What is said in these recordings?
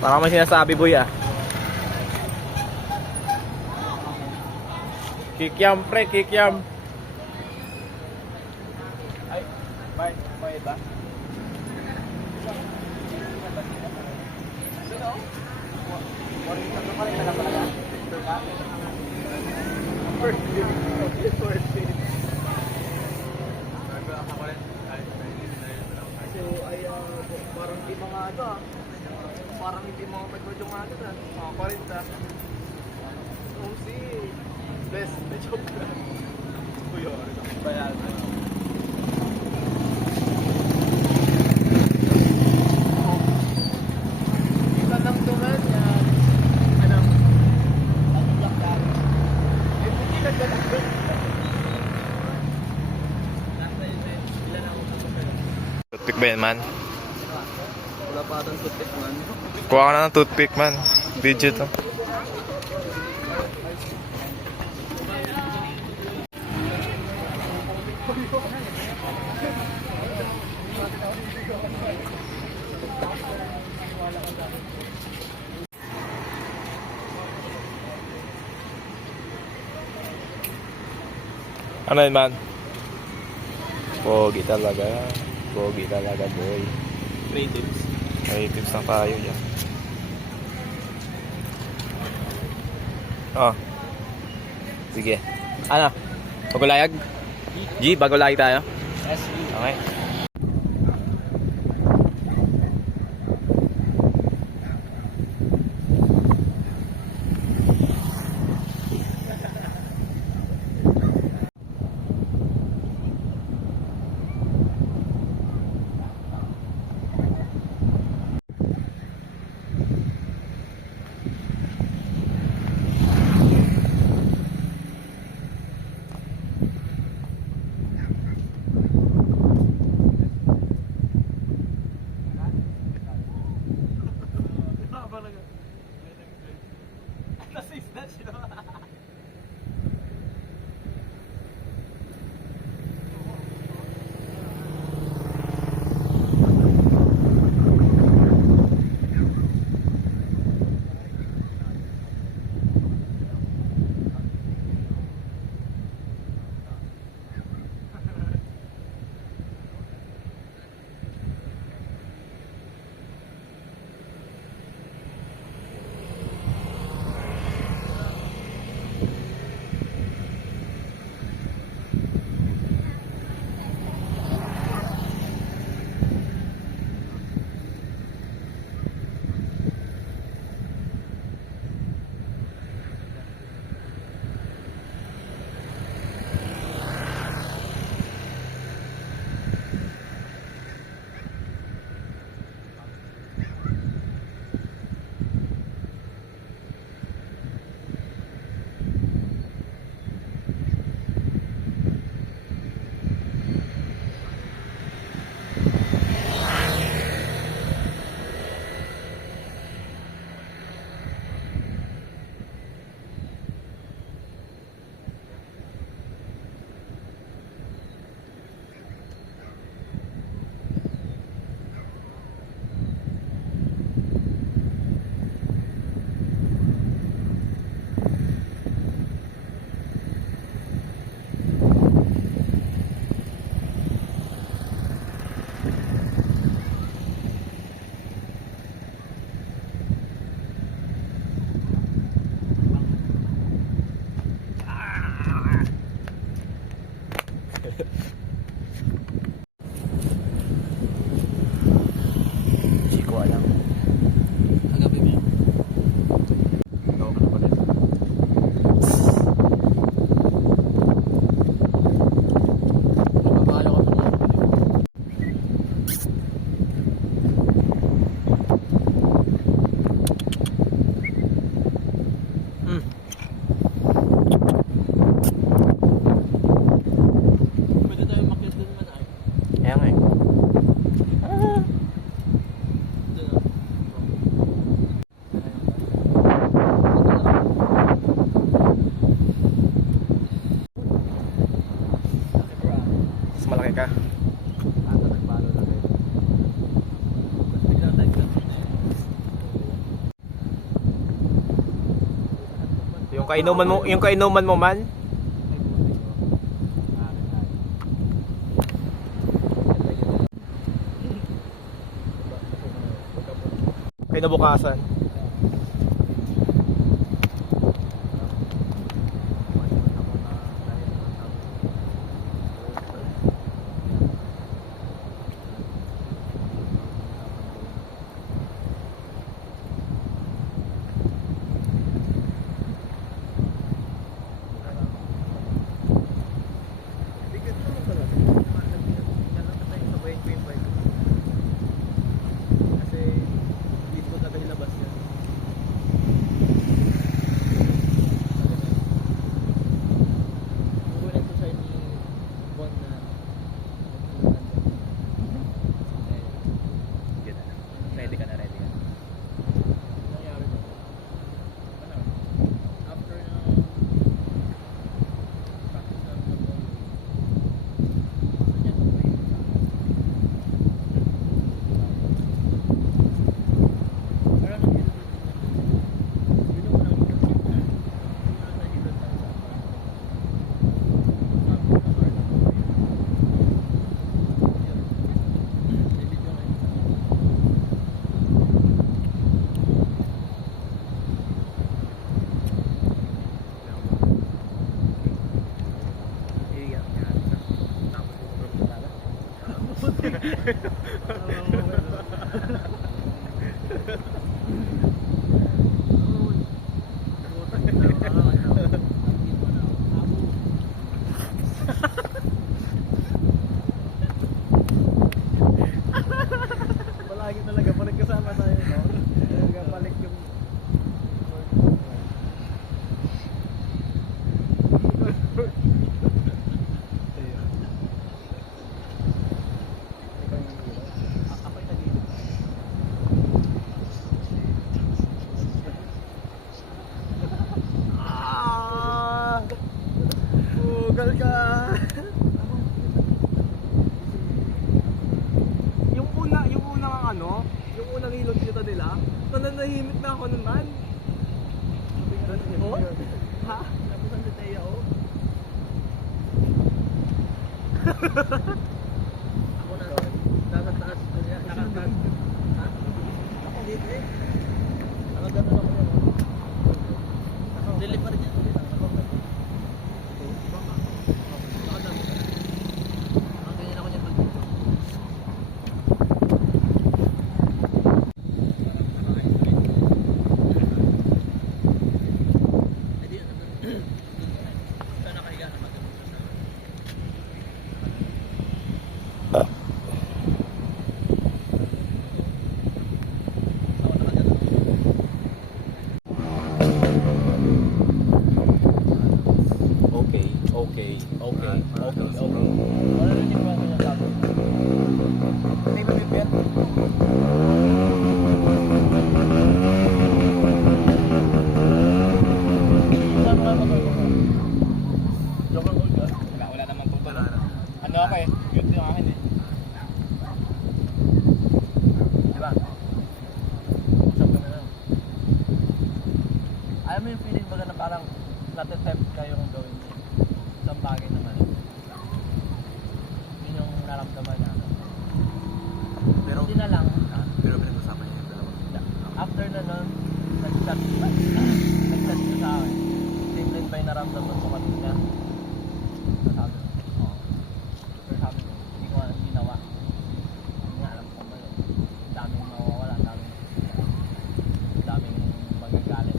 Parang may sinasabi, boy, ah. Kikiam, pre, kikiam. Ay, may ba? Parang hindi mga ano ah. Parang hindi mga pagkudyo mga ano ah. Mga 40. Oh, si Bless, the joke na. Kuya, bayan. Isa lang tuman yan. Ano? Ano black yan? Eh, hindi nagdalag doon. Nasa yun eh. Ilan ako sa kapel? Toothpick ba yan, man? Wala pa atang toothpick man. Kuha ka na ng toothpick, man. Video to. Ano yun, man? Pogi talaga. Pogi talaga, boy. Free tips. May tips na tayo dyan. Oh. Sige. Ano? Bagulayag? G, bagulayag tayo? Yes, Okay. yung kainuman mo man. Kinabukasan. Bigat naman pala. Nasabayin ko yung bike. Kasi hindi ko talaga ilabas yan. Kukunin ko siya ni Bon na Ready ka na, ready ka. nangyari ko. Ano? After na practice namin ng ball, gusto niya tumayo sa akin. Pero nang hilot din niya. Yun yung unang hilot niya. Nasa hilot tayo sa akin. Sabi ko na hard ako. Yun. May video ngayon sa akin. Iiyak niya. Tapos yung problema. Palagi talaga, pag nagkasama tayo, no? Talaga balik yung... Ako'y nag-iinit. Ugal ka! yung unang ano, yung unang hilot kita nila, nananahimik na ako naman. Oh? Ha? Napusan si Teya, oh. Ako na, nasa taas. Nakataas. Ha? Ako dito eh. Nakagano ako yan, oh. Deliver niya. Nakadami. Ang ganyan ako niya pag-dito. Okay. Wala rin yung mga sabi. Hindi ba bibir? Saan mo kayo mag-alcohol? Joke ang gold ka? Wala naman po pala. Ano ako eh? Mute yung akin eh. Diba? Usap ka na lang. Alam mo yung feeling baga na parang natitempt kayong gawin niya. Isang bagay naman. Yun yung naramdaman niya. Pero, Hindi na lang. pero pinag-usapan niya yung dalawa. After na nun, nag-chat siya sa akin. Same din ba yung naramdaman mo kanina? Sabi ko, oo. Pero sabi ko, hindi ko alam ginawa. Hindi nga alam ko man. Ang daming mawawala, ang daming magagalit.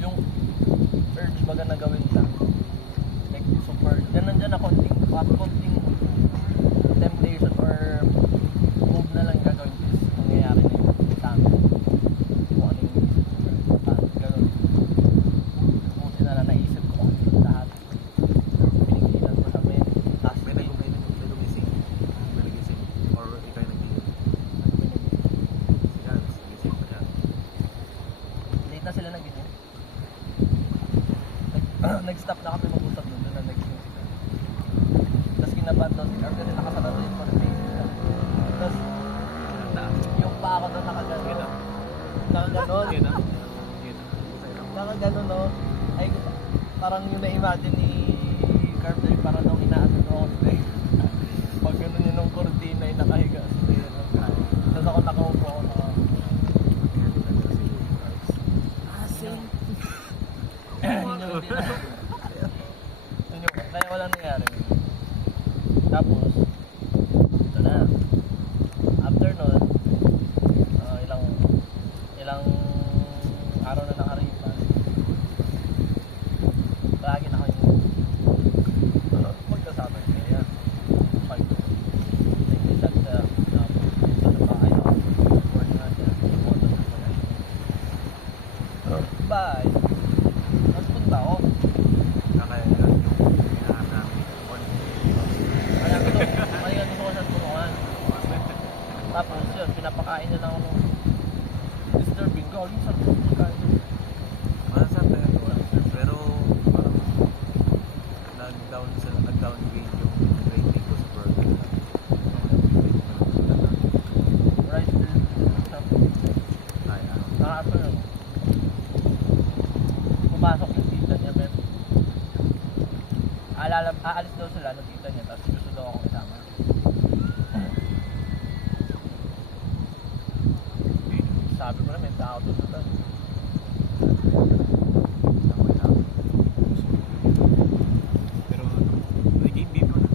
Yung urge baga na gawin siya. Like super, dyan na konting temptation or move na lang gagawin is mangyayari na yung sa amin. Kung ano yung gagawin. Buti na lang naisip ko kung ano yung lahat. Pinigilan ko sa men. Tapos May gumising. May nagising. Or ikaw yung nagiging. Yan, nagising pa siya. late na sila nagising. Nag-stop na kami mag-usap doon na nagising sila. Tapos kinabahan doon sila kasi nakasarado yung mga face. Tapos yung pa ako doon nakaganon. Nakaganon. parang gano'n, no? Ay, parang yung na-imagine ni Carmen, parang nung inaano ko ako today. Pag gano'n yun ng cortina, yung nakahiga sa tayo. Tapos ako nakaupo ako na. Kaya walang nangyari. Tapos, ito na. After nun, ilang araw na nakaripas, lagi na kayo magkasama kaya pag nag-chat siya na bahay ako or na siya bye tapos punta ako kaya gusto ko siyang tulungan tapos yun pinapakain niya lang ako ng disturbing ko yung sarap ng pagkain pero parang nag-downgrade yung rating ko sa burger. right Ay, ano? nakaka yun pumasok yung tita niya men aalis daw sila ng tita niya tapos gusto daw ako kasama sabi ko na may tao doon sa doon Pero, naging beef mo na.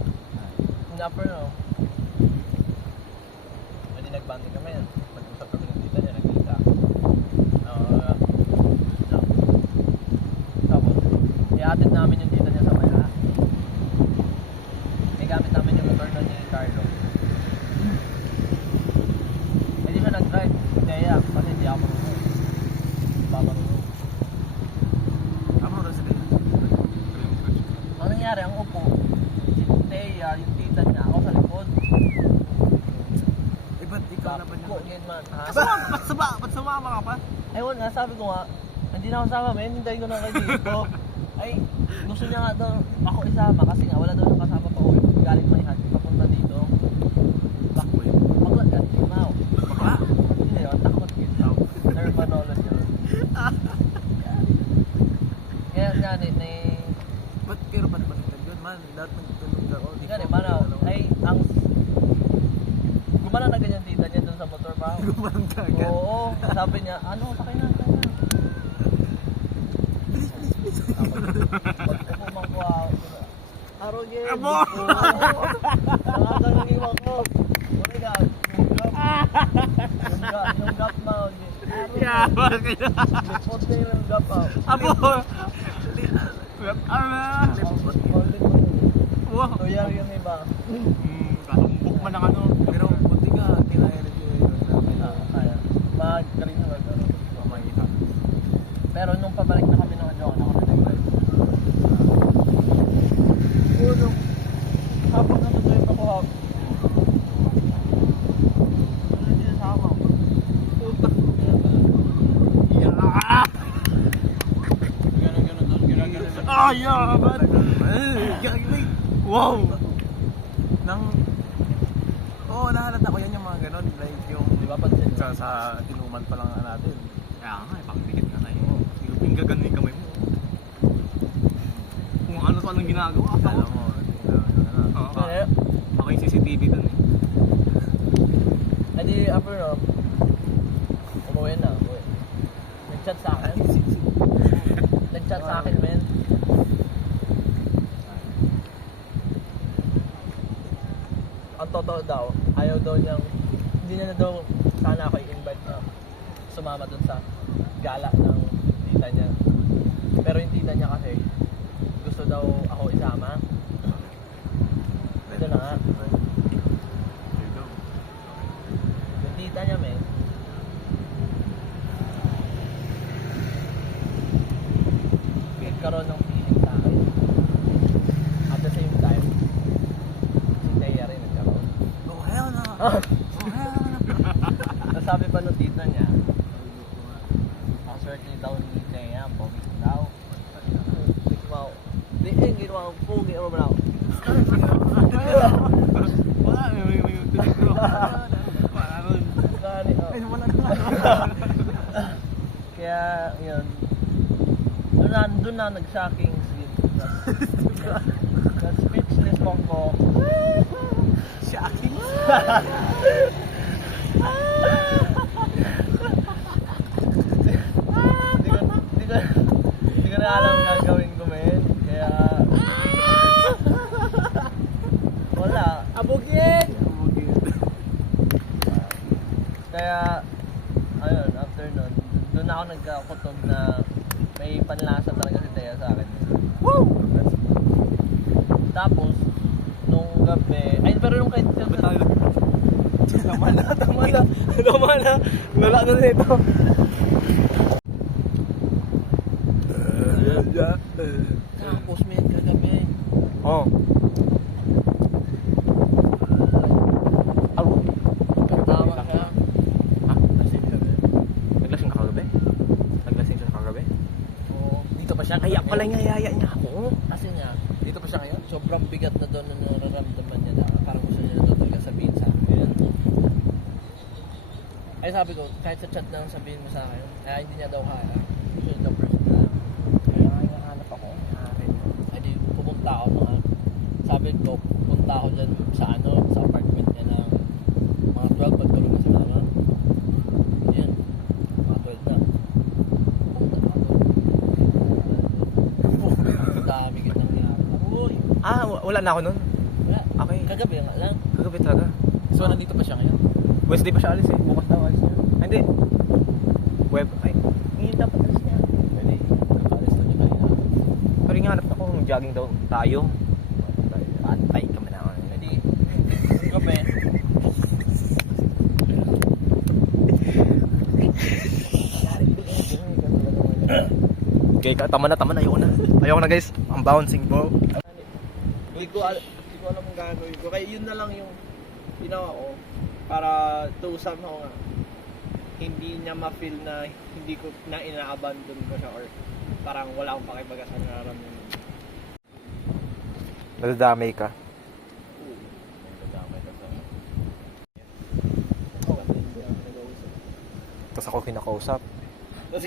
in-upper no hindi nagbanding kami mag-usap kami ng tita niya nagkita tapos iatid namin yung tita niya sa maya may gamit namin yung motor na ni Carlo hindi siya nag-drive kaya kasi hindi ako marunong paparunong Ano oras din? ang nangyari ang upo si Thea yung tita niya ako sa likod Eh, ba't ikaw na ba niya? ko yun man ha? Ba't sumama ka pa? Ewan nga, sabi ko nga, hindi na ako sama, men. Hintayin ko na kay Dito. Ay, gusto niya nga daw ako isama kasi nga wala daw siyang kasama pa uwi. Galing Maihan, papunta dito. Bakboy. Bakla ka, Timao. Bakla? Hindi yun, takot yun. Terminology yun. Kaya nga, Ba't pero ba't yun man? Lahat nagtulog ka. hindi ka rin, manaw. Ay, ang gumana na ganyan tita niya dun sa motor pa. Gumanong ka agad. Oo, sabi niya, ano, sakay na. Pagkukumang ko ako. Araw niya yun. Abo! Nakakalimutan ko. Wala nga, yung gap na. Yawa kayo. Lipot na yung gap out. Abo! Lipot. Wow. Tuyar yung iba. Katumbok man ang ano. Pero buti nga, kinaya na yun. Kaya, mag-galing na mag-galing. Mamahita. Pero nung pabalik na kami ng Adjong, ako na nag-drive. Uno, hapon na nag-drive ako hapon. Hindi na sama. Puta. Ganun. Ah, yeah, man. Wow. Nahalata ko yan yung mga ganon. Like yung, Di ba pansin? sa tinuman pa lang natin. Kaya nga, pangdikit nga tayo. Yung gaganon yung kamay mo. Kung ano pa nang ginagawa. Alam mo, ako yung CCTV dun eh. Hindi, upper no. Umuwi na. Nag-chat sa akin. Nag-chat sa akin, men. Ang totoo daw, ayaw daw niyang, hindi niya na daw sana ako i-invite na sumama dun sa gala ng tita niya. Pero yung tita niya kasi, gusto daw ako isama. Ito na nga. Yung tita niya, men, nagkaroon ng feeling sa akin. At the same time, si Thea rin nagkaroon. Oh, hell no. Ah! Oh, hell no. Nasabi pa ng tita niya, ang swerte daw ni Thea, pogi daw. Wow. Di ginawa ko, pogi mo bro. Wala, may tulig bro. Wala ron. Ay, wala na. Kaya, yun. doon na nag-shocking sleep. That's speechless mo ko. Shocking? Hindi ko na alam ang gagawin ko, men. Kaya... Wala. Abugin! Kaya, ayun, after nun, doon ako nagkakutob na may panlasa talaga si Thea sa akin. Woo! Tapos, nung gabi, ay, pero nung kahit Tama na. Tama na. Lala na nito. tapos may kagabi. Oh. Nagtawa siya. Ah, lasing siya. Naglasing ka kagabi? Naglasing siya kagabi? Oo. Dito pa siya. Kaya pala niyayaya niya ako. Kasi nga, Dito pa siya ngayon? sobrang bigat na doon na nararamdaman niya na parang gusto niya na talaga sabihin sa akin. Ay sabi ko, kahit sa chat na lang sabihin mo sa akin, hindi niya daw kaya. Gusto niya daw personal. Kaya nga hinahanap ako. Ay di pumunta ako mga, sabi ko, pupunta ako dyan sa sa apartment niya ng mga 12, pagtulog na si mama. Yan, mga 12 na. Pumunta ako. Ang dami kitang ginagawa. Uy! Ah, wala na ako nun. Wala. Okay. Kagabi nga lang. Kagabi talaga. So, nandito pa siya ngayon? Wednesday pa siya alis eh. Bukas daw alis niya. Ah, hindi. Web. Ay, Ngayon dapat alis niya. Pwede. Kakaalis na niya kanina. pero yung hanap ako, jogging daw tayo. Patay ka man ako. Hindi. Gabi. Okay, tama na. Ayoko na guys. Ang bouncing bro. Hindi ko alam ang gagawin ko. Kaya yun na lang yung ginawa ko para to somehow nga hindi niya ma-feel na hindi ko na ina-abandon ko siya or parang wala akong pakibaga sa nararamdaman. Nadadamay ka. Nadamay ka sa... Oo, hindi ako nag-uusap. Tapos ako kinakausap. Tapos